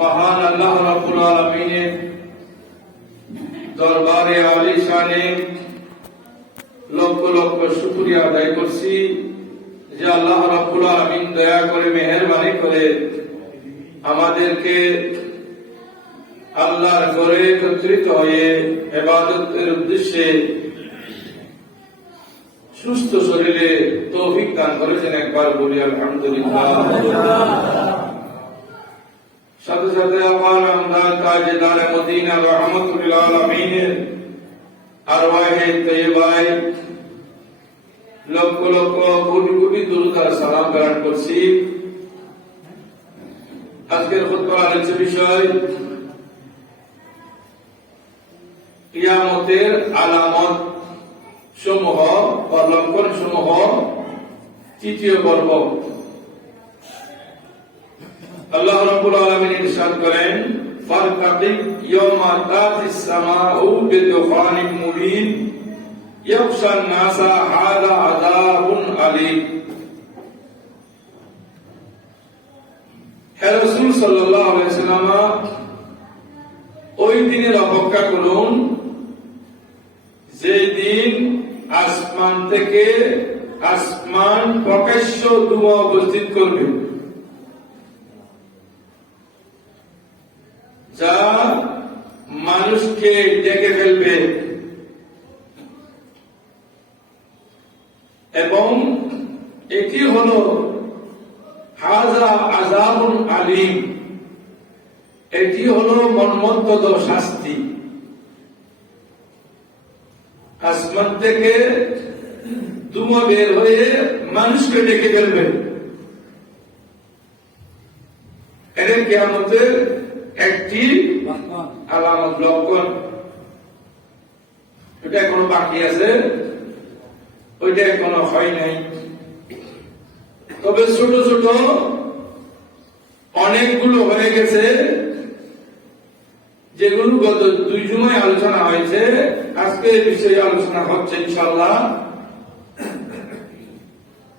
মহান আল্লাহ রাব্বুল আলামিনের দরবারে আলিশানে লক্ষ লক্ষ শুকরিয়া আদায় করছি যে আল্লাহ রাব্বুল আলামিন দয়া করে মেহেরবানি করে আমাদেরকে আল্লাহর ঘরে একত্রিত হয়ে ইবাদতের উদ্দেশ্যে সুস্থ শরীরে তৌফিক দান করেছেন। একবার বলি আলহামদুলিল্লাহ। সাথে সাথে আমার আমদাদ তাজদার মদিনা রহমাতুল আলামিনের আরওয়াহে তৈয়বায় লক্ষ লক্ষ কোটি কোটি দুরূদ আর সালাম প্রেরণ করছি। আজকের খুতবার আলোচ্য বিষয় কিয়ামতের আলামত সমূহ বা লক্ষণ সমূহ, তৃতীয় পর্ব। আল্লাহ রাব্বুল আলামিন ইরশাদ করেন, ফারতাকিব ইয়াওমা তাতিস সামাউ বিদুখানিন মুবিন ইয়াখশান নাসা হাযা আযাবুন আলীম। হে রাসূল সাল্লাল্লাহু আলাইহি ওয়াসাল্লাম, ওই দিনের অপেক্ষা করুন যে দিন আসমান থেকে আসমান প্রকাশ্য ধোঁয়া উপস্থিত করবে, যা মানুষকে ডেকে ফেলবে এবং এটি হল হাযা আযাবুন আলীম, এটি হল মর্মন্তুদ শাস্তি। আসমান থেকে ধোঁয়া বের হয়ে মানুষকে ডেকে ফেলবে। এটা কিয়ামতের একটি আলামত, লক্ষণ। এটা এখনো বাকি আছে, ওইটা এখনো হয় নাই। তবে ছোট ছোট অনেকগুলো হয়ে গেছে, যেগুলো গত 2 জুমায় আলোচনা হয়েছে। আজকে এই বিষয়ে আলোচনা হচ্ছে ইনশাআল্লাহ।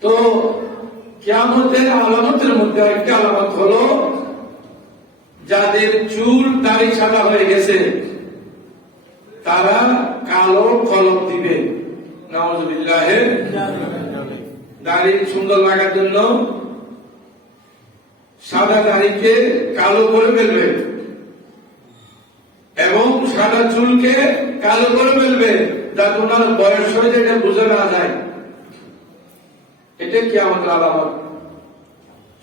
তো কিয়ামতের আলামতের মধ্যে একটা আলামত হলো যাদের চুল দাড়ি সাদা হয়ে গেছে তারা কালো কলম দিবে। নাউযুবিল্লাহ। দাড়ি সুন্দর লাগার জন্য সাদা দাড়িকে কালো করে ফেলবে এবং সাদা চুলকে কালো করে ফেলবে, যাতে ওনার বয়স হয়ে যায়, এটা বোঝা না যায়। এটা কিয়ামতের আলামত,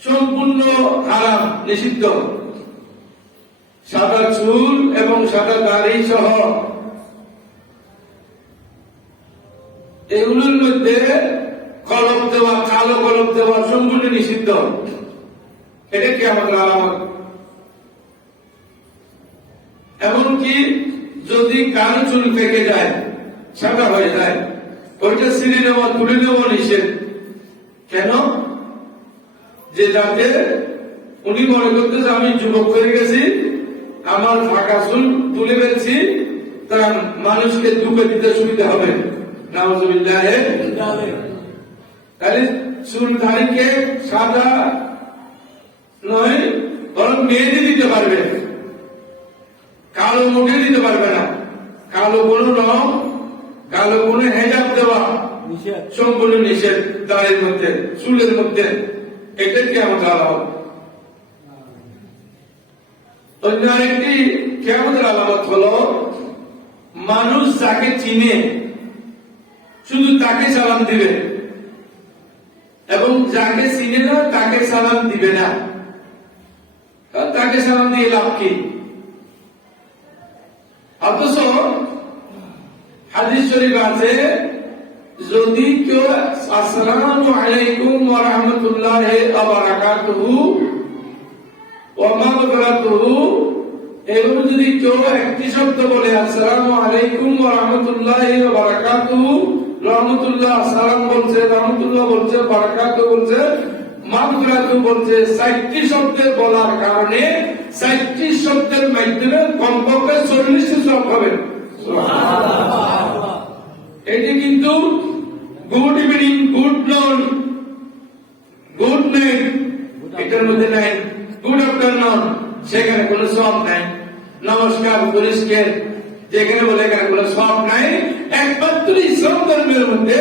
সম্পূর্ণ হারাম, নিষিদ্ধ। সাদা চুল এবং সাদা দাড়ি সহ এগুলোর মধ্যে কলম দেওয়া, কালো কলম দেওয়া সম্পূর্ণ নিষিদ্ধ। এটা কিয়ামতের আলামত। এমনকি যদি কালো চুল থেকে যায়, সাদা হয়ে যায়, ওইটা ছিঁড়ে নেওয়া, তুলে নেওয়া নিষেধ। কেন? যে যাতে উনি মনে করতেছে আমি যুবক হয়ে গেছি, আমার ফাঁকা চুল তুলে ফেলছি, তার মানুষকে দুঃখ দিতে সুবিধা হবে। নাউযুবিল্লাহ। তাহলে চুল দাড়িকে সাদা নয়, বরং মেহেদি দিতে পারবে, কালো মুখে দিতে পারবে না। কালো কোনো রং, কালো কোনো হেজাব দেওয়া সম্পূর্ণ নিষেধ দাড়ির মধ্যে, চুলের মধ্যে। এটা কিয়ামতের আলামত। অন্য আরেকটি কিয়ামতের আলামত হলো মানুষ যাকে চিনে শুধু তাকে সালাম দিবে এবং যাকে চিনে না তাকে সালাম দিবে না। তাকে সালাম দিয়ে লাভ কি? অথচ হাদিস শরীফ আছে, যদি কেউ আসসালামু আলাইকুম ওয়া রাহমাতুল্লাহি ওয়া বারাকাতুহু ওয়া মাগফিরাতুহু, এগুলো যদি কেউ একটি শব্দ বলে, আসসালামু আলাইকুম ওয়া রাহমাতুল্লাহি ওয়া বারাকাতুহু, রহমতুল্লাহ সালাম বলছে, রহমতুল্লাহ বলছে, বারাকাতুহু বলছে, মাগফিরাতুহু বলছে, 4টি শব্দের বলার কারণে 4টি শব্দের মাধ্যমে কমপক্ষে 40টি সওয়াব হবে। সুবহানাল্লাহ। এটি কিন্তু গুড ইভিনিং, গুড নন, গুড নাইট এটার মধ্যে নাই। গুড ইসলামদার নন সেখানে কোনো সব নাই। নমস্কার পুলিশকে যেখানে বলে এখানে কোনো সব নাই। একমাত্র ইসলাম ধর্মের মধ্যে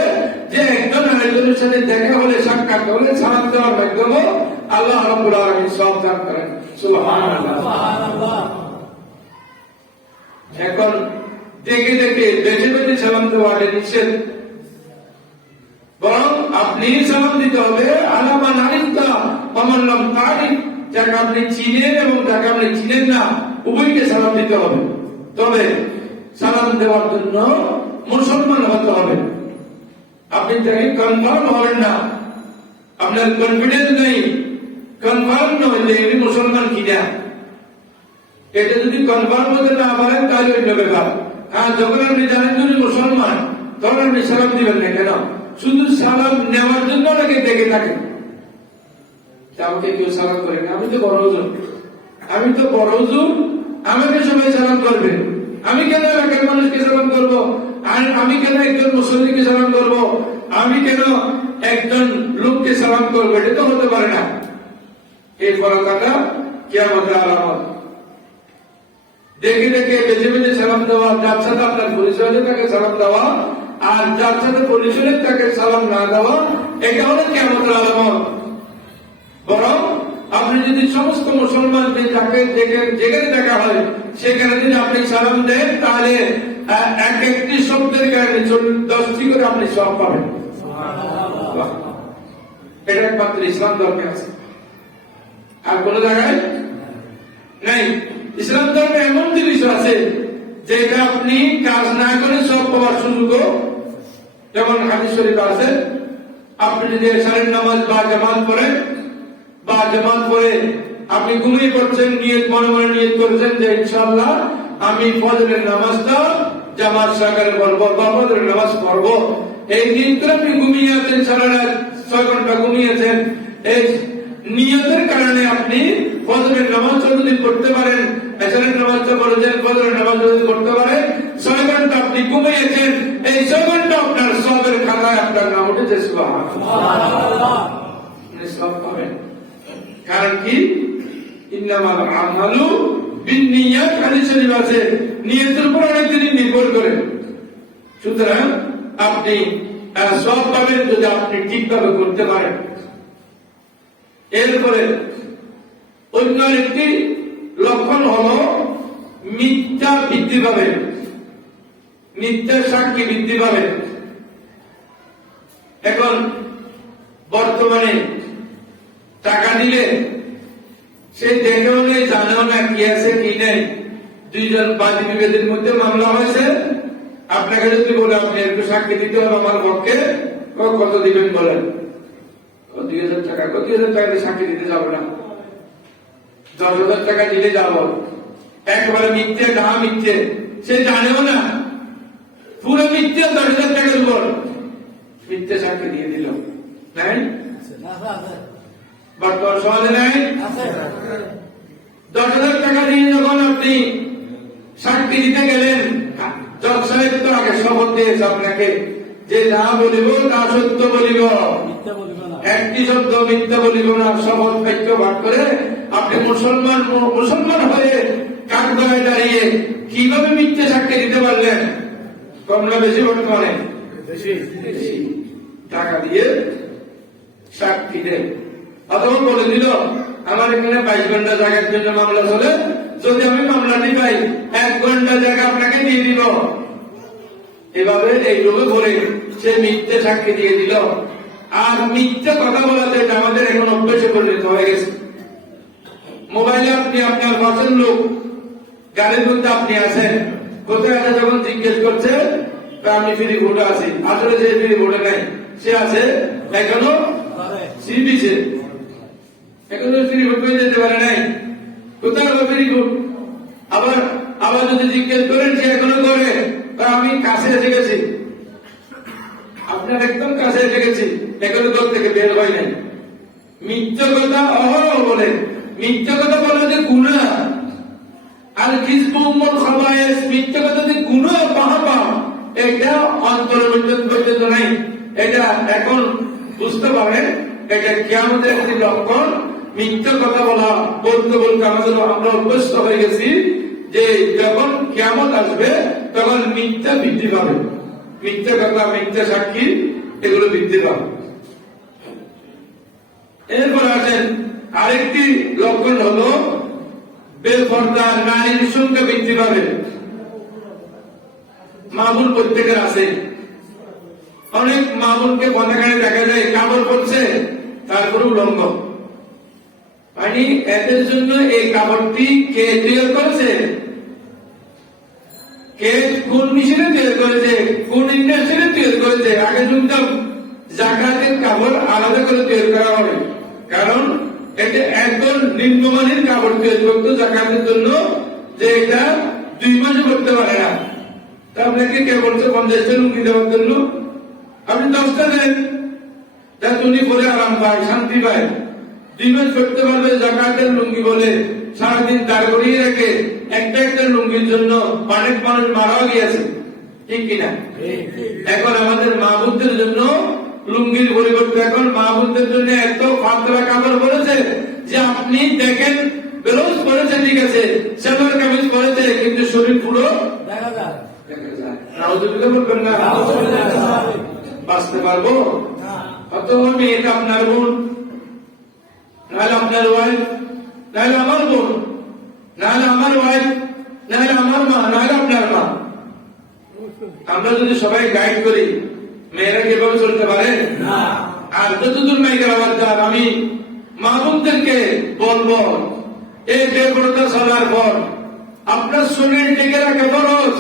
যে একজন আরেকজনের সাথে দেখা হলে সাক্ষাৎ হলে সালাম দেওয়ার মাধ্যমে আল্লাহ রাব্বুল আলামিন সব দান করেন। সুবহানাল্লাহ। এখন দেখে দেখে বেছে বেছে সালাম দেওয়া নিষেধ, বরং আপনি সালাম দিতে হবে আলামা নারিফতা অমল্লাম তারিফ, যাকে আপনি চিনেন এবং যাকে আপনি চিনেন না উভয়কে সালাম দিতে হবে। তবে সালাম দেওয়ার জন্য মুসলমান হতে হবে। আপনি তাকে কনফার্ম হবেন না, আপনার কনফিডেন্স নেই, কনফার্ম নয় যে ইনি মুসলমান কিনা। এটা যদি কনফার্ম হতে না পারেন তাহলে অন্য ব্যাপার। হ্যাঁ, যখন আপনি জানেন উনি মুসলমান তখন আপনি সালাম দিবেন না। কেন? শুধু সালাম নেওয়ার জন্য অনেকে দেখে থাকেন। আমাকে কেউ সালাম করে না, আমি তো বড় হুজুর, আমি তো বড় হুজুর, আমাকে সবাই সালাম করবে, আমি কেন এলাকার মানুষকে সালাম করবো, আর আমি কেন একজন মুসলিমকে সালাম করবো, আমি কেন একজন লোককে সালাম করবো? এটা তো হতে পারে না। এই ফরকাটা কিয়ামতের আলামত। দেখে দেখে বেছে বেছে সালাম দেওয়া, যার সাথে আপনার পরিচয় হলে তাকে সালাম দেওয়া, আর যার সাথে পরিচয় তাকে সালাম না দেওয়া, এটা হলো কিয়ামতের আলামত। বরং আপনি যদি সমস্ত মুসলমানকে যাকে যেখানে দেখা হয় সেখানে যদি আপনি সালাম দেন তাহলে এক একটি শব্দের কারণে 10টি করে আপনি সব পাবেন। এটা একমাত্র ইসলাম ধর্মে আছে, আর কোন জায়গায় নাই। ইসলাম ধর্মে এমন জিনিস আছে যেটা আপনি কাজ না করে সব পাওয়ার সুযোগও, যেমন হাদিস শরীফ আছে, আপনি যদি এশারের নামাজ বা জামাত পড়েন বা জামাত পড়ে আপনি ঘুমিয়ে পড়ছেন, নিয়ত মনে মনে নিয়ত করেছেন যে ইনশাআল্লাহ আমি ফজরের নামাজটা জামাত সহকারে পড়বো বা ফজরের নামাজ পড়বো, এই নিয়ত করে আপনি ঘুমিয়ে আছেন, সারা রাত 6 ঘন্টা ঘুমিয়েছেন, এই নিয়তের কারণে আপনি ফজরের নামাজ যদি পড়তে পারেন, এশারের নামাজটা পড়েছেন, ফজরের নামাজ যদি পড়তে পারেন, 6 ঘন্টা আপনি ঘুমিয়েছেন, এই 6 ঘন্টা আপনার সবের খাতায় আপনার নাম উঠেছে। সুবহানাল্লাহ। সব পাবেন। কারণ কি? ইন্নামাল আমালু বিন্নিয়াত, হাদিস শরীফ আছে, নিয়তের উপর অনেক জিনিস নির্ভর করে। সুতরাং আপনি সব পাবেন যদি আপনি ঠিকভাবে করতে পারেন। এরপরে অন্য একটি লক্ষণ হলো মিথ্যা বৃদ্ধি পাবে, মিথ্যা সাক্ষী বৃদ্ধি পাবে। এখন বর্তমানে টাকা দিলে সে দেখেও নেই, জানেও না কি আছে কি নেই। 2 জন বাদী বিবাদের মধ্যে মামলা হয়েছে, আপনাকে যদি বলে আপনি একটু সাক্ষী দিতে হবে আমার পক্ষে, কত দিবেন বলেন? 2000 টাকা। 2000 টাকা দিয়ে সাক্ষী দিতে যাবো না, 10,000 টাকা দিলে যাবো। একবারে মিথ্যে, না মিথ্যে সে জানেও না, পুরো মিথ্যে 10,000 টাকার উপর মিথ্যে সাক্ষী দিয়ে দিল। নাই? বর্তমান সমাজে নাই? 10,000 টাকা দিয়ে যখন আপনি সাক্ষী দিতে গেলেন, জজ সাহেব তো আগে শপথ দিয়েছে আপনাকে যে যা বলিব তা সত্য বলিব, একটি শব্দ মিথ্যা বলিব না, শপথ বাক্য পাঠ করে আপনি মুসলমান হয়ে কাঠগড়ায় দাঁড়িয়ে কিভাবে মিথ্যে সাক্ষী দিতে পারলেন? কম না বেশি? বর্তমানে বেশি। টাকা দিয়ে সাক্ষী দেন, অথবা বলে দিল আমার এখানে 22 ঘন্টা জায়গার জন্য মামলা চলে, যদি আমি মামলাটি পাই 1 ঘন্টা জায়গা আপনাকে দিয়ে দিব। এভাবে এই লোকে বলে সে মিথ্যে সাক্ষী দিয়ে দিল। আর মিথ্যে কথা বলাতে আমাদের এখন অভ্যেসে পরিণত হয়ে গেছে। মোবাইলে আপনি আপনার পছন্দ লোক, গাড়ির মধ্যে আপনি আছেন, কোথায় আছে যখন জিজ্ঞেস করছে আমি ফ্রি ভোটে আছি, আসলে সে ফ্রি ভোটে নাই, সে আছে এখনো সি বিচে, এখনো ফ্রি ভোট পেয়ে যেতে পারে নাই। কোথায় হবে ফ্রি ভোট? আবার যদি জিজ্ঞেস করেন সে এখনো করে আমি কাছে এসে গেছি, আপনার একদম কাছে এসে গেছি, এখনো দল থেকে বের হয় নাই। মিথ্যা কথা অহরহ বলে, মিথ্যা কথা বলে যে গুনাহ, আর কিসবুল খাবায়েস, মিথ্যা কথা যে গুনাহ পাহাবা, এটা অন্তরের পর্যন্ত নাই। এটা এখন বুঝতে পারেন এটা কিয়ামতের একটি লক্ষণ মিথ্যা কথা বলা বলতে বলতে আমরা অভ্যস্ত হয়ে গেছি যে যখন কিয়ামত আসবে তখন মিথ্যা বৃদ্ধি পাবে, মিথ্যা কথা, মিথ্যা সাক্ষী এগুলো বৃদ্ধি পাবে। এরপর আসেন আরেকটি লক্ষণ হলো বেপর্দা নারীর সংখ্যা বৃদ্ধি পাবে। মামুন প্রত্যেকের আছে, অনেক মামুনকে পতাকায় দেখা যায় কাপড় পরছে তারপরে উলঙ্গ। মানে এদের জন্য এই কাপড়টি কে তৈরি করেছে, কে কোন মেশিনে তৈরি করেছে, কোন ইন্ডাস্ট্রিতে তৈরি করেছে। আগে শুনতাম জাকাতের কাপড় আলাদা করে তৈরি করা হবে, কারণ এটা একদম নিম্নমানের কাপড় তৈরি করতো জাকাতের জন্য, যে এটা 2 মাসও করতে পারে না। তা আপনাকে কে বলছে 50টা লুঙ্গি দেওয়ার জন্য? আপনি 10টা দেন, যাতে উনি পরে আরাম পায়, শান্তি পায়। 2 মাস করতে পারবে জাকাতের লুঙ্গি বলে সারাদিন দাঁড় করিয়ে রেখে একটা একটা লুঙ্গির জন্য অনেক মানুষ মারাও গিয়েছে, ঠিক কিনা? এখন আমাদের মা বোনদের জন্য লুঙ্গির পরিবর্তে এখন মা বোনদের জন্য এত পাতলা কাপড় পরেছে যে আপনি দেখেন ব্লাউজ পরেছে ঠিক আছে, সালোয়ার কামিজ পরেছে কিন্তু শরীর পুরো দেখা যায়। নাউজুবিল্লাহ বলবেন না? বাঁচতে পারবো? অত মেয়েটা আপনার বোন, নাহলে আপনার ওয়াইফ, নাহলে আমার বোন, নাহলে আমার ওয়াইফ, নাহলে আমার মা, নাহলে আপনার মা। আমরা যদি সবাই গাইড করি, মেয়েরা কিভাবে চলতে পারে? আর যতদূর মেয়েদের আবার যার আমি মা বোনদেরকে বলবো, এই বেপরদা চলার পর আপনার শরীর টেকে রাখা ফরজ,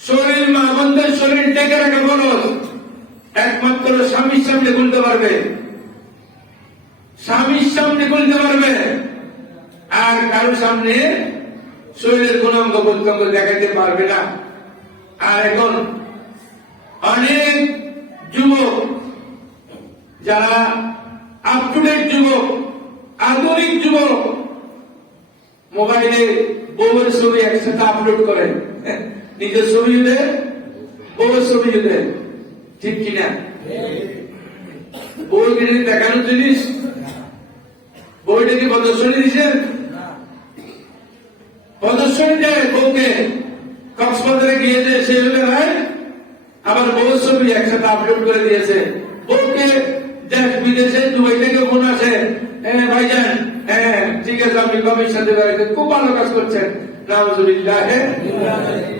শরীর মা বোনদের শরীর টেকে রাখা ফরজ। একমাত্র স্বামীর সামনে খুলতে পারবে, স্বামীর সামনে খুলতে পারবে, আর কারোর সামনে শরীরের কোন অঙ্গ প্রত্যঙ্গ দেখাতে পারবে না। আর এখন অনেক যুবক যারা আপ টু ডেট যুবক, আধুনিক যুবক, মোবাইলে বউয়ের ছবি একসাথে আপলোড করেন, নিজের ছবি দিলে বউয়ের ছবি দিলে, ঠিক কিনা? বউকে যদি দেখানোর জিনিস, বউটা কি প্রদর্শনী দিচ্ছেন? প্রদর্শনী দেয় বউকে, কক্সবাজারে গিয়েছে সেগুলো হয়, আবার বউয়ের ছবি একসাথে আপলোড করে দিয়েছে। বউকে দেশ বিদেশে দুবাই থেকে ফোন আসে, ভাইজান, হ্যাঁ ঠিক আছে আপনি কবির সাথে বেড়াইছেন, খুব ভালো কাজ করছেন, নাউজুবিল্লাহ,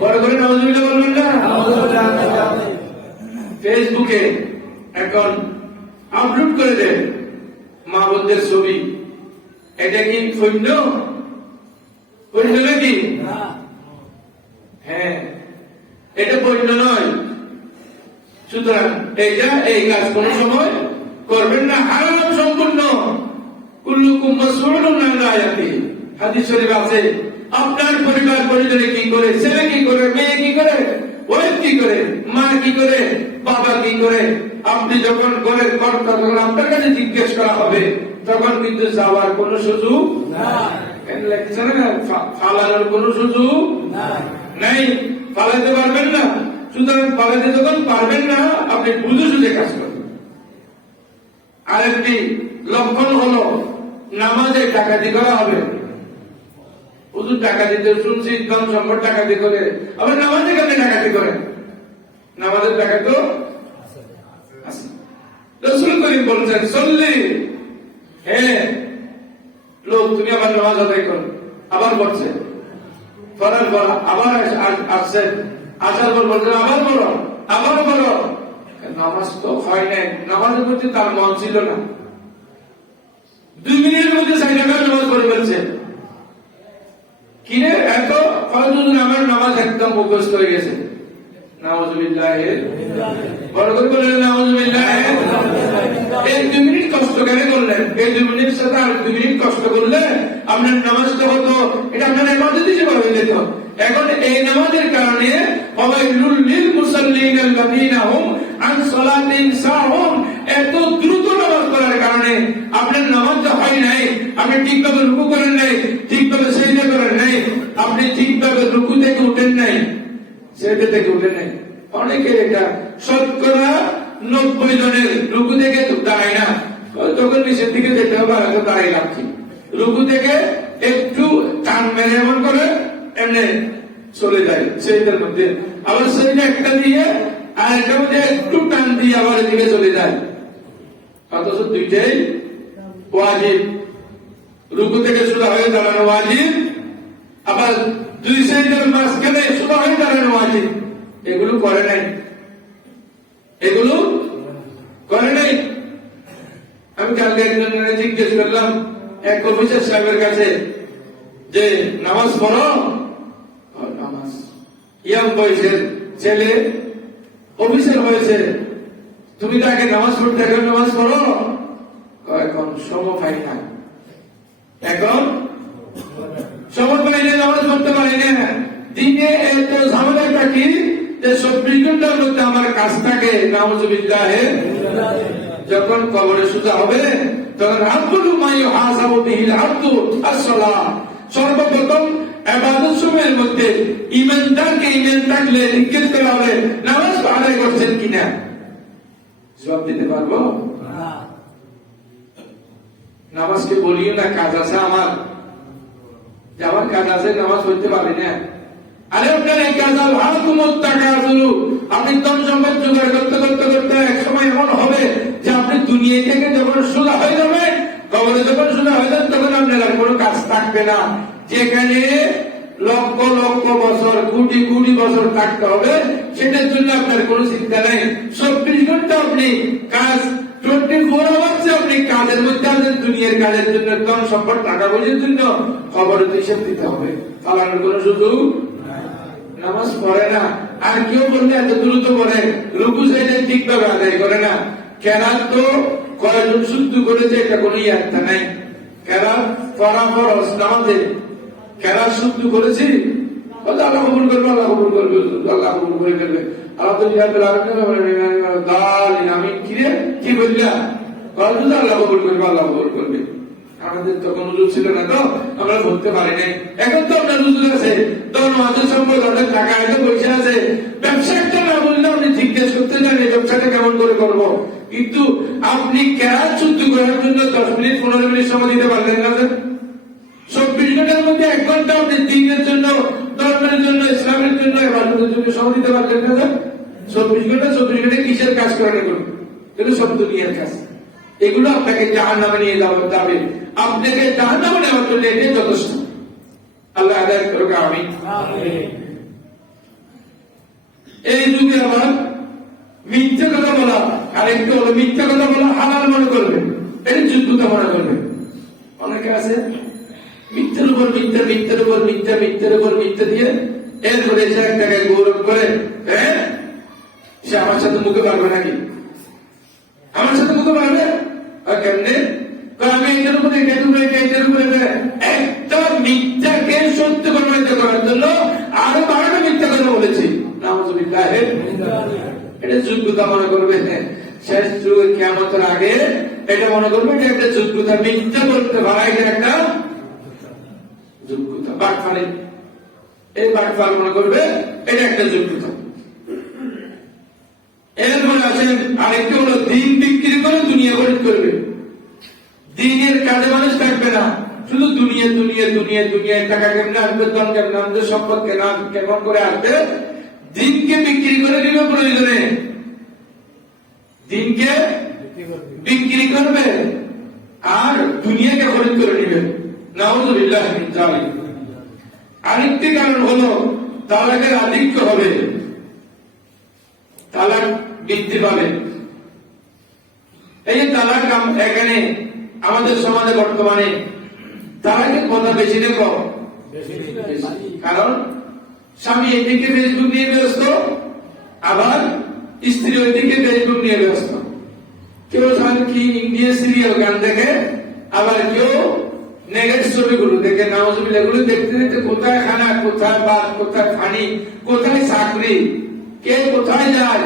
বড় করে নাউজুবিল্লাহ বলবেন না? ফেসবুকে এখন আপলোড করে দেন মা বোনদের ছবি। এটা কি সৈন্য? সৈন্য নাকি? হ্যাঁ, এটা বৈধ নয়। সুতরাং এটা এই কাজ কোন সময় করবেন না, হারাম সম্পূর্ণ। কুল্লুকুম মাসউলুন আন রায়াতি, হাদিস শরীফ আছে। আপনার পরিবার পরিজনে কি করে, ছেলে কি করে, মেয়ে কি করে, ওয়াইফ কি করে, মা কি করে, বাবা কি করে, আপনি যখন ঘরের কর্তা, তখন আপনার কাছে জিজ্ঞেস করা হবে, তখন কিন্তু যাওয়ার কোন সুযোগ নাই, ফালানোর কোন সুযোগ নাই, পালাতে পারবেন না। সুতরাং পালাতে যখন পারবেন না, আপনি বুঝে সুঝে কাজ করবেন। আরেকটি লক্ষণ হলো নামাজে ডাকাতি করা হবে। হুজুর ডাকাতিতে শুনছি ধন সম্পদ ডাকাতি করে, আবার নামাজে কেন ডাকাতি করে? নামাজের ডাকাত তো রাসূল করিম বলছেন, সল্লি, হ্যাঁ লোক তুমি আবার নামাজ আদায় করো, আবার পড়ছে, করার পর আবার আসছে, আসার পর বলছেন আবার বলো, আবার বলো। নামাজ তো হয় নাই, নামাজের প্রতি তার মন ছিল না। 2 মিনিটের মধ্যে 4 টাকার নামাজ পড়ে ফেলছে। কিরে এত ফরজ আমার নামাজ একদম মুখস্থ হয়ে গেছে। নাউজুবিল্লাহ, বড় করে বলেন নাউজুবিল্লাহ। এই 2 মিনিট কষ্ট কেন করলেন? এই 2 মিনিট সাথে আর 2 মিনিট কষ্ট করলে আপনার নামাজটা হতো, এটা আপনার ইবাদত হিসেবে হয়ে যেত। এখন এই নামাজের কারণে ওয়াইলুল লিল মুসাল্লিন আল্লাযীনা হুম আন সালাতিহিম সাহুন, এত দ্রুত নামাজ পড়ার কারণে আপনার নামাজটা হয় নাই। আপনি ঠিকভাবে রুকু করেন নাই, ঠিকভাবে সিজদা করেন নাই, আপনি ঠিকভাবে রুকু থেকে উঠেন নাই, সিজদা থেকে উঠেন নাই। অনেকে এটা শতকরা 90 জনের রুকু থেকে দাঁড়ায় না, তখন নিচের দিকে যেতে হবে, আর হয়তো দাঁড়িয়ে রাখছি। রুকু থেকে একটু টান মেরে এমন করে এমনি চলে যায় সেইটার মধ্যে, আবার সেইটা একটা দিয়ে আর একটা মধ্যে একটু টান দিয়ে আবার এদিকে চলে যায়। অথচ দুইটাই ওয়াজিব। রুকু থেকে সোজা হয়ে দাঁড়ানো ওয়াজিব, আবার দুই সাইডের মাঝখানে সোজা হয়ে দাঁড়ানো ওয়াজিব। এগুলো করে নাই, এগুলো করে নাই। আমি কালকে একজনের জিজ্ঞেস করলাম এক অফিসার সাহেবের কাছে যে নামাজ পড়ো, নামাজ ইয়াং বয়সের ছেলে অফিসার হয়েছে, তুমি তাকে নামাজ পড়তে এখন নামাজ পড়ো? এখন সময় পাই না, এখন সময় পাইলে নামাজ পড়তে পারি না। দিনে এত ঝামেলাটা কি যে 24 ঘন্টার মধ্যে আমার কাজ থাকে। নাউযুবিল্লাহি, যখন কবরে সুজা হবে তখন আব্দুল মাই হাসাবু বিহিল আব্দু আসসালাহ, সর্বপ্রথম ইবাদত সময়ের মধ্যে ইমানদারকে ইমান থাকলে জিজ্ঞেস করা হবে নামাজ আদায় করছেন কিনা। জবাব দিতে পারবো? নামাজকে বলিও না কাজ আছে আমার, যে আমার কাজ আছে নামাজ পড়তে পারি না। আরে আপনার এই কাজ আপনি ধন সম্পদ জোগাড় করতে করতে করতে এক সময় এমন হবে যে আপনি দুনিয়া থেকে যখন সোজা হয়ে যাবেন, কবরে যখন সোজা হয়ে যাবেন, তখন আপনার আর কোনো কাজ থাকবে না। যেখানে লক্ষ লক্ষ বছর কোটি কোটি বছর থাকতে হবে, সেটার জন্য আপনার কোনো চিন্তা নেই। 24 ঘন্টা আপনি কাজ, 24 আওয়ার্স আপনি কাজের মধ্যে আছেন, দুনিয়ার কাজের জন্য, ধন সম্পদ টাকা পয়সার জন্য। খবরে তো হিসেব দিতে হবে, পালানোর কোনো সুযোগ। নামাজ পড়ে না, আর কেউ বললে এত দ্রুত পড়ে, রুকু সাইডে ঠিকভাবে আদায় করে না। কেরাত তো কয়জন শুদ্ধ করেছে এটা কোনো ইয়ার্থা নাই। কেরাত পড়া ফরজ নামাজে, কেরাত শুদ্ধ করেছি, আল্লাহ কবুল করবে, আল্লাহ কবুল করবে, আল্লাহ কবুল করে ফেলবে। আমি কি বললাম, আল্লাহ কবুল করবে, আল্লাহ কবুল করবে। আমাদের তখন হুজুর ছিল না, তো আমরা বলতে পারি নাই। এখন তো আপনার হুজুর আছে, তখন আমাদের সম্পদ, অনেক টাকা আছে, পয়সা আছে, ব্যবসা একটা না বললে আপনি জিজ্ঞেস করতে চান এই ব্যবসাটা কেমন করে করবো। কিন্তু আপনি কেরাত শুদ্ধ করার জন্য 10 মিনিট 15 মিনিট সময় দিতে পারলেন না। 24 ঘন্টার মধ্যে 1 ঘন্টা আপনি দিনের জন্য, ধর্মের জন্য, ইসলামের জন্য, ইবাদতের জন্য সময় দিতে পারলেন না। 24 ঘন্টা কিসের কাজ করেন? এগুলো সব দুনিয়ার কাজ। এগুলো আপনাকে জাহান্নামে নিয়ে যাবে, আপনাকে জাহান্নামে নেওয়ার জন্য এটাই যথেষ্ট। আল্লাহ আদায় করুক, আমিন। এই যুগে আবার মিথ্যা কথা বলা, আর একটু হলো মিথ্যা কথা বলা হালাল মনে করবে, এটা যোগ্যতা মনে করবে। অনেকে আছে মিথ্যার উপর মিথ্যা, মিথ্যার উপর মিথ্যা, মিথ্যার উপর মিথ্যা দিয়ে এরপরে সে এক টাকায় গৌরব করে, হ্যাঁ সে আমার সাথে মুখে পারবে নাকি? আমার সাথে মুখে পারবে? আর কেমনে? আমি এটার উপরে এটার উপরে এটার উপরে একটা মিথ্যাকে সত্য প্রমাণিত করার জন্য আরো 12টা মিথ্যা কথা বলেছি। নাউযুবিল্লাহি, এটা যোগ্যতা মনে করবে। শেষ যুগে কিয়ামতের আগে এটা মনে করবে এটা একটা যোগ্যতা। মিথ্যা বলতে পারা এটা একটা যোগ্যতা। বাটফারি, এই বাটফার মনে করবে এটা একটা যোগ্যতা। এরপরে আছেন আরেকটা হলো দিন বিক্রি করে দুনিয়া গরিব করবে। দিনের কাজে মানুষ থাকবে না, শুধু দুনিয়া দুনিয়া দুনিয়া দুনিয়া, টাকা কেমনে আসবে, ধন কেমনে আসবে, সম্পদ কেমন করে আসবে। দিনকে বিক্রি করে দিবে প্রয়োজনে, দিনকে বিক্রি করবে আর দুনিয়াকে খরিদ করে নিবে। নাউযুবিল্লাহি মিন যালিক। আরেকটি কারণ হলো তালাকের আধিক্য হবে, তালাক বৃদ্ধি পাবে। এই তালাক এখানে আমাদের সমাজে বর্তমানে তালাকের কথা বেশি না কম? কারণ স্বামী এদিকে ফেসবুক নিয়ে ব্যস্ত, আবার স্ত্রী ওইদিকে ফেসবুক নিয়ে ব্যস্ত। কেউ কি ইন্ডিয়া সিরিয়াল গান দেখে, আবার কেউ নেগেটিভ ছবিগুলো দেখে। নাউযুবিল্লাহ, এগুলো দেখতে দেখতে কোথায় খানা, কোথায় বাদ, কোথায় ফানি, কোথায় চাকরি, কে কোথায় যায়,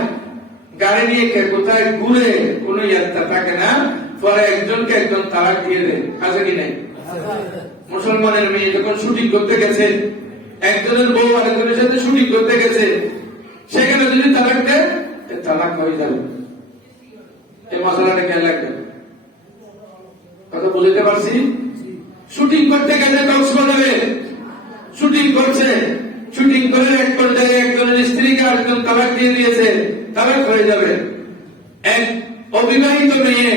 গাড়ি নিয়ে কে কোথায় ঘুরে, কোন ইয়াত্রা থাকে না। পরে একজনকে একজন তালাক দিয়ে দেয়, আছে কি নাই? মুসলমানের মেয়ে যখন শুটিং করতে গেছে, একজনের বউ আরেকজনের সাথে শুটিং করতে গেছে, সেখানে যদি তালাক দেয়, তালাক হয়ে যাবে। এই মশলাটা খেয়াল রাখবেন। বুঝতে পারছি? শুটিং করতে গেলে কক্সবাজারে শুটিং করছে, শুটিং করে এক পর্যায়ে একজনের স্ত্রীকে আরেকজন তালাক দিয়ে দিয়েছে, তালাক হয়ে যাবে। এক অবিবাহিত মেয়ে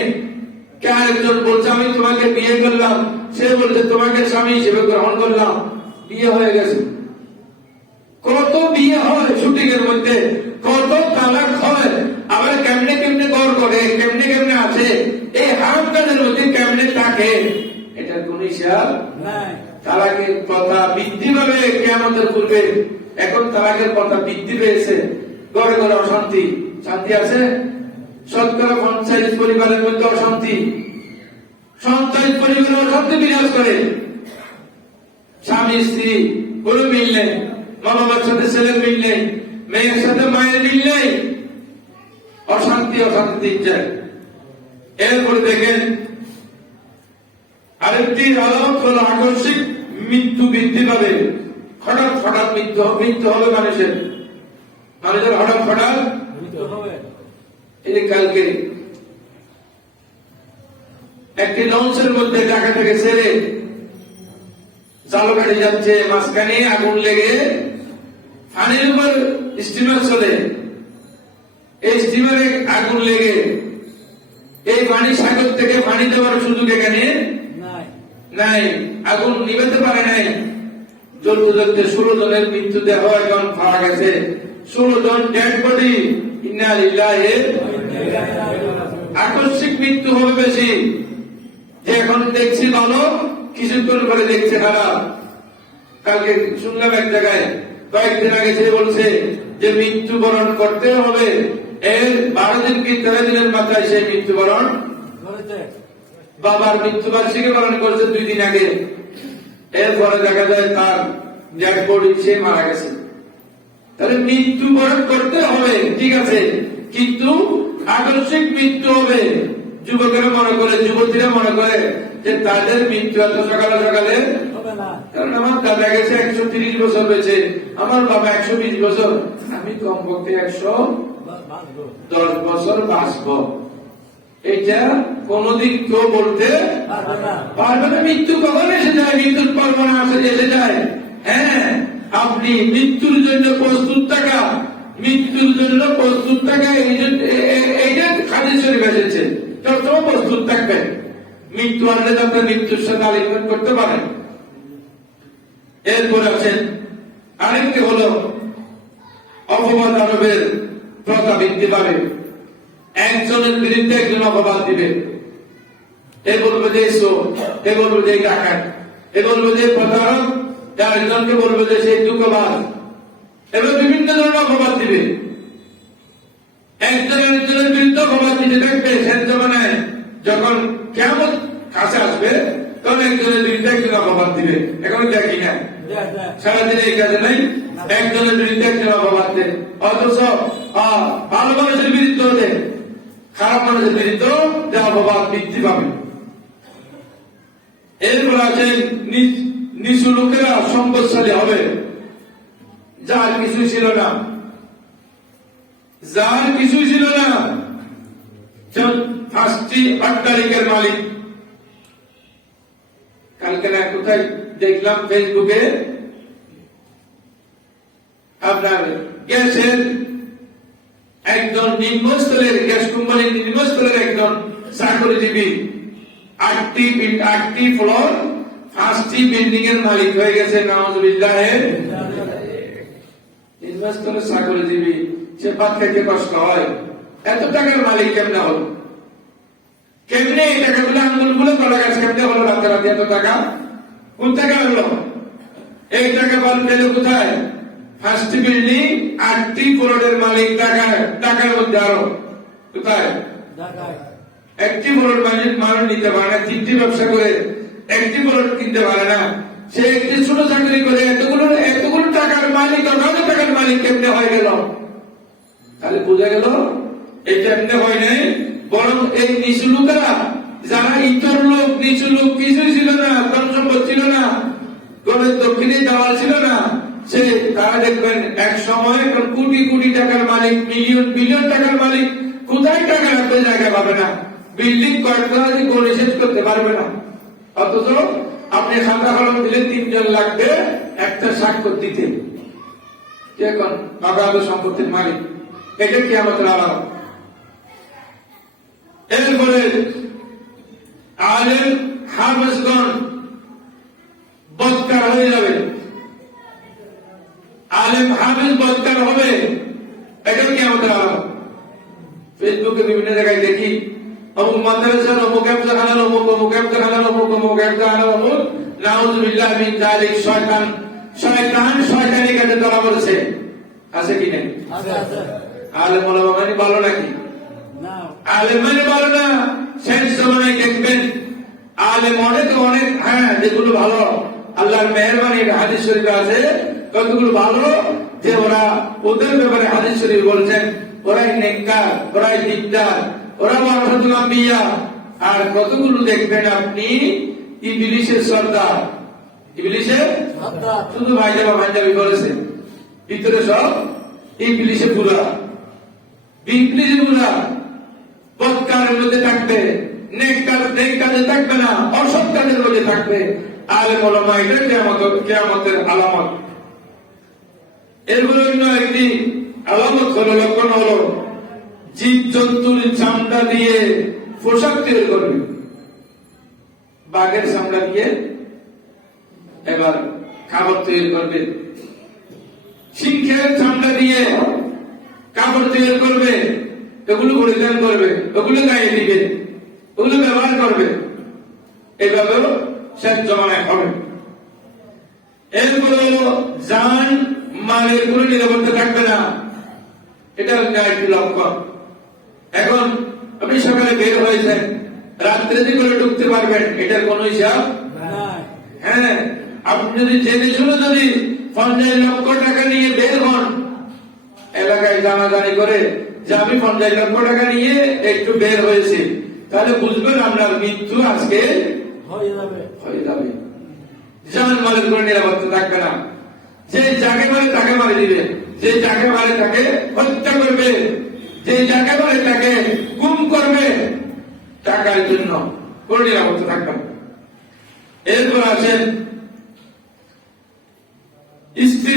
কে আরেকজন বলছে আমি তোমাকে বিয়ে করলাম, সে বলছে তোমাকে স্বামী হিসেবে গ্রহণ করলাম, বিয়ে হয়ে গেছে। কত বিয়ে হয় শুটিং এর মধ্যে, কত তালাক হয়, আবার কেমনে কেমনে গড় করে, কেমনে কেমনে আছে, এই হারাম কাজের মধ্যে কেমনে থাকে, এটার কোন হিসাব নাই। তালাকের কথা বৃদ্ধি পাবে কিয়ামতের পূর্বে, এখন তালাকের কথা বৃদ্ধি পেয়েছে, ঘরে ঘরে অশান্তি। শান্তি আছে? শতকরা ৫০ পরিবারের মধ্যে অশান্তি, ৫০ পরিবারে অশান্তি বিরাজ করে। স্বামী স্ত্রী কোনো মিল নেই, মা বাবার সাথে ছেলের মিল নেই, মেয়ের সাথে মায়ের মিল নেই, অশান্তি অশান্তি দিন যায়। এরপরে দেখেন আরেকটি আলামত হলো আকস্মিক মৃত্যু বৃদ্ধি পাবে। হঠাৎ হঠাৎ মৃত্যু হবে মানুষের হঠাৎ হঠাৎ মৃত্যু হবে। এই কালকে একটি লঞ্চের মধ্যে ঢাকা থেকে ছেড়ে জালকাঠি যাচ্ছে, মাঝখানে আগুন লেগে পানির উপর স্টিমার চলে, এই স্টিমারে আগুন লেগে এই পানি সাগর থেকে পানি দেওয়ার সুযোগ এখানে নাই, আগুন নিভাতে পারে নাই। জ্বলতে জ্বলতে 16 জনের মৃত্যু দেহ এখন পাওয়া গেছে, 16 জন ডেড বডি। ইন্না লিল্লাহি। আকস্মিক মৃত্যু হবে বেশি, যে এখন দেখছি ভালো, কিছুক্ষণ করে দেখছে খারাপ। কালকে শুনলাম এক জায়গায়, কয়েকদিন আগে সে বলছে যে মৃত্যুবরণ করতে হবে, এর 12 দিন কি 13 দিনের মাথায় সে মৃত্যুবরণ করেছে। বাবার মৃত্যুবার্ষিকী পালন করছে 2 দিন আগে, এরপরে দেখা যায় তার ডেড বডি, সে মারা গেছে। তাহলে মৃত্যুবরণ করতে হবে ঠিক আছে, কিন্তু আকস্মিক মৃত্যু হবে। যুবকেরা মনে করে, যুবতীরা মনে করে যে তাদের মৃত্যু এত সকালে সকালে হবে না, কারণ আমার দাদা গেছে 130 বছর হয়েছে, আমার বাবা 120 বছর, আমি কমপক্ষে 110 বছর বাঁচব। এটা কোনদিন কেউ বলতে পারবে না। মৃত্যু কখন এসে যায়, মৃত্যুর কল্পনা এসে যায়। হ্যাঁ, আপনি মৃত্যুর জন্য প্রস্তুত থাকা, মৃত্যুর জন্য প্রস্তুত থাকা, এইটা হাদিস শরীফে এসেছে, যত প্রস্তুত থাকবেন। মৃত্যু আসলে যাতে মৃত্যুর সাথে আলিঙ্গন করতে পারেন। এরপর আছেন আরেকটি হলো অপবাদ আরোপের প্রথা বৃদ্ধি পাবে। একজনের বিরুদ্ধে একজন অপবাদ দিবে, এ বলবে যে এ বলবে যে ডাকাত, এ বলবে যে প্রতারক, আরেকজনকে বলবে যে সেই দুঃখবাদ, এবার বিভিন্ন ধরনের অপবাদ দিবে। একজন আরেকজনের বিরুদ্ধে অপবাদ দিতে থাকবে। শেষ জমানায় যখন কিয়ামত কাছে আসবে, তখন একজনের বিরুদ্ধে একজন অপবাদ দিবে। এখন দেখি না সারাদিন এই কাজে নাই, একজনের বিরুদ্ধে একজন অপবাদ দেয়, অথচ ভালো মানুষের বিরুদ্ধে দেয়, খারাপ মানুষের বিরুদ্ধে যে অপবাদ বৃদ্ধি পাবে। এরপর আছেন নিচু লোকেরা সম্পদশালী হবে, যার কিছু ছিল না, যার কিছু ছিল না, 5টি আট্টালিকের মালিক। কালকে না কোথায় দেখলাম ফেসবুকে, আপনার গ্যাসের একজন নিম্নস্তরের, গ্যাস কোম্পানির নিম্নস্তরের একজন চাকরিজীবী 8টি ফ্লোর 5টি বিল্ডিং এর মালিক হয়ে গেছে। নাউযুবিল্লাহ। নিম্নস্তরের চাকরিজীবী, সে ভাত খেতে কষ্ট হয়, এত টাকার মালিক কেমনে হল? কেমনে এই টাকাগুলো আঙ্গুলগুলো করা গেছে, কেমনে হলো রাতারাতি এত টাকা? কোন টাকা হলো? এই টাকা পেল কোথায়? 5টি বিল্ডিং 8টি ফ্লোরের মালিক টাকার মধ্যে আরো কোথায়? একটি ফ্লোর মালিক মানুষ নিতে পারে না, 3টি ব্যবসা করে 1টি ফ্লোর কিনতে পারে না, সে একটি ছোট চাকরি করে এতগুলো টাকার মালিক, অগাধ টাকার মালিক কেমনে হয়ে গেল? তাহলে বোঝা গেল এটা এমনি হয় নাই, বরং এই নিচু লোকেরা, যারা ইতর লোক, নিচু লোক, কিছুই ছিল না, ধন সম্পদ ছিল না, ঘরের দক্ষিণে দেওয়াল ছিল না, সে তারা দেখবেন এক সময় কোটি কোটি টাকার মালিক, মিলিয়ন বিলিয়ন টাকার মালিক, কোথায় টাকা রাখতে জায়গা পাবে না, বিল্ডিং কয়েকটা গড়ে শেষ করতে পারবে না। অথচ আপনি খাতা কলম দিলে 3 জন লাগবে একটা স্বাক্ষর দিতে। এখন বাবা সম্পত্তির মালিক, এটা কি আমাদের আলাদা। এরপরে আলেম হাফেজগণ বদকার হয়ে যাবে, আলেম হাফেজ বদকার হবে, এটা কি আমাদের আলাদা। ফেসবুকে বিভিন্ন জায়গায় দেখি অমুক মাদ্রাসার অমুক এফজাখানার অমুক অমুক এফজাখানার অমুক অমুক এফজাখানার অমুক নাউযুবিল্লাহ মিন যালিক শয়তান শয়তানি কাজে ধরা পড়েছে। আছে কি নেই? আলেম ওলামা মানে ভালো নাকি? আলেম মানে ভালো না। শেষ জমানায় দেখবেন আলেম অনেক অনেক, হ্যাঁ যেগুলো ভালো আল্লাহর মেহেরবানি হাদিস শরীফে আছে কতগুলো ভালো, যে ওরা ওদের ব্যাপারে হাদিস শরীফ বলছেন ওরাই নেককার, ওরাই দিকদার, ওরা ওয়ারাসাতুল আম্বিয়া। আর কতগুলো দেখবেন আপনি ইবলিসের সর্দার, ইবলিসের শুধু ভাইজাবা ভাইজাবি করেছে, ভিতরে সব ইবলিসে পুরা, ইবলিসে পুরা। বদকারের মধ্যে থাকবে, নেক কাজে থাকবে না, অসৎ কাজের মধ্যে থাকবে। আলেম ওলামা এটা কিয়ামতের আলামত। এরপরে অন্য একটি আলামত হলো, লক্ষণ হলো জীব জন্তুর চামড়া দিয়ে পোশাক তৈরি করবে। বাঘের চামড়া দিয়ে এবার কাপড় তৈরি করবে, সিংহের চামড়া দিয়ে কাপড় তৈরি করবে, এগুলো পরিধান করবে, ওগুলো গায়ে দিবে, ওগুলো ব্যবহার করবে। এইভাবেও শেষ জমানায় হবে। এরপরে হলো জান মালের কোন নিরাপত্তা থাকবে না, এটা হচ্ছে একটি লক্ষণ। এখন আপনি সকালে বের হয়েছেন, রাত্রে যে করে ঢুকতে পারবেন এটার কোন হিসাব। হ্যাঁ, আপনি যদি জেনে শুনে যদি 50 লক্ষ টাকা নিয়ে বের হন, এলাকায় জানাজানি করে যে আমি 50 লক্ষ টাকা নিয়ে একটু বের হয়েছি, তাহলে বুঝবেন আপনার মৃত্যু আজকে হয়ে যাবে। জান মালের কোন নিরাপত্তা থাকবে না। যে যাকে মারে তাকে মারে দিবে, যে যাকে মারে তাকে হত্যা করবে, যে যাকে মারে তাকে গুম করবে, টাকার জন্য কোন নিরাপত্তা থাকবে না। এরপর আছেন স্ত্রী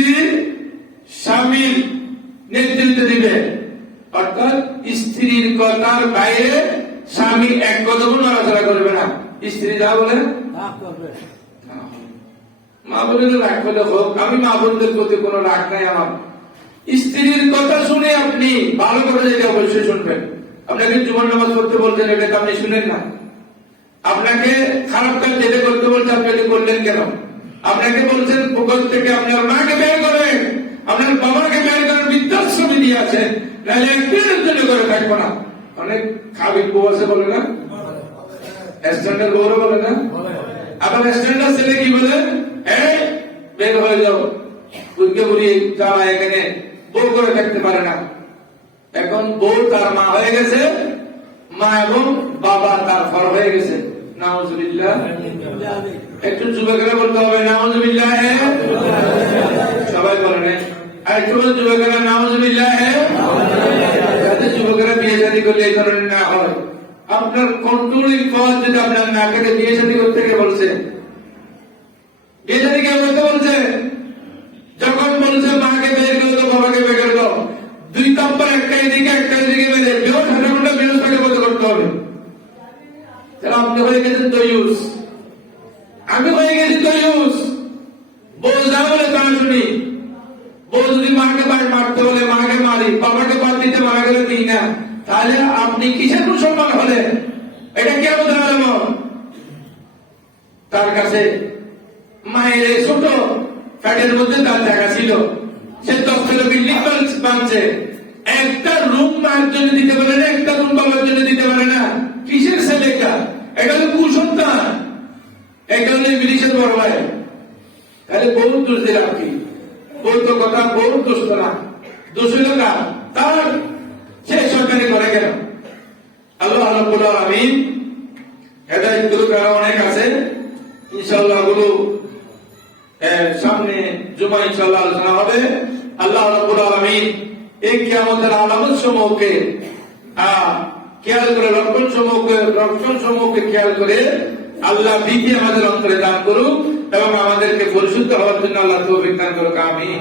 স্বামীর নেতৃত্ব দিবে, অর্থাৎ স্ত্রীর কথার বাইরে স্বামী এক কদম নড়াচড়া করবে না। স্ত্রী যা বলে মা বোনের রাগ করলে হোক, আমি মা বোনদের প্রতি কোনো রাগ নাই আমার। স্ত্রীর কথা শুনে আপনি ভালো করে যেটা অবশ্যই শুনবেন। আপনাকে জুমার নামাজ পড়তে বলছেন, এটা আপনি শুনেন না। আপনাকে খারাপ কাজ যেটা করতে বলছে আপনি এটা করলেন কেন? আপনাকে বলছেন পুকুর থেকে আপনার মাকে বের করেন, আপনার বাবাকে বের করেন, বৃদ্ধাশ্রমে দিয়ে আছেন, নাহলে একদিনের জন্য করে থাকবো না। অনেক খাবির বউ আছে বলে না, স্ট্যান্ডার্ড বউরা বলে না। আবার স্ট্যান্ডার্ড ছেলে কি বলে, বের হয়ে যাও, বুঝকে বুড়ি যারা এখানে বউ করে থাকতে পারে না। এখন বউ তার মা হয়ে গেছে, মা এবং বাবা তার ফর হয়ে গেছে। নাউজুবিল্লাহ। একটু যুবকেরা বলতে হবে নাউজুবিল্লাহ। সবাই বলে নেই, আর একটু যুবকেরা নাউজুবিল্লাহ। যাতে যুবকেরা বিয়ে শাদী করলে এই ধরনের না হয়। আপনার কন্ট্রোলিং পাওয়ার যদি আপনার না থাকে, বিয়ে শাদী করতে গিয়ে বলছে, বিয়ে শাদী কে করতে বলছে? যখন বলছে মাকে বের করে দাও, বাবাকে বের করে দাও, 2 নম্বর একটা এদিকে একটা এদিকে মেরে বৃহৎ হাঁটাগুলো বৃহস্পতি বন্ধ করতে হবে। তাহলে আপনি হয়ে গেছেন তৈয়ুস, আমি হয়ে গেছি তৈয়ুস। বউ যা বলে তা শুনি। বউ যদি মাকে মারতে বলে মাকে মারি, বাবাকে বাদ দিতে মারা গেলে দিই না, তাহলে আপনি কিসের মুসলমান হলেন? এটা কে বোঝালাম? তার কাছে মায়ের ছোট ফ্যাটের মধ্যে তার জায়গা ছিল, সে 10 টাকা বিল্ডিং বানছে, একটা রুম মায়ের জন্য দিতে পারে না, একটা রুম বাবার জন্য দিতে পারে না। কিসের ছেলেটা? এটা হলো কুসন্তান, এটা হলো ইবলিসের বড় ভাই। তাহলে বহুত দোষ দিল আপনি, বহুত কথা, বহুত দোষ না। দোষ হলো কার? তার। সে সরকারি করে কেন? আল্লাহ রাব্বুল আলামিন হেদায়েত গুলো কারো অনেক আছে, ইনশাআল্লাহ গুলো সামনে জুমা ইনশাআল্লাহ আলোচনা হবে। আল্লাহ রাব্বুল আলামিন এই কিয়ামতের আলামত সমূহকে খেয়াল করে, লক্ষণ সমূহকে খেয়াল করে আল্লাহ ভীতি আমাদের অন্তরে দান করুক এবং আমাদেরকে পরিশুদ্ধ হওয়ার জন্য আল্লাহ তৌফিক দান করুক। আমিন।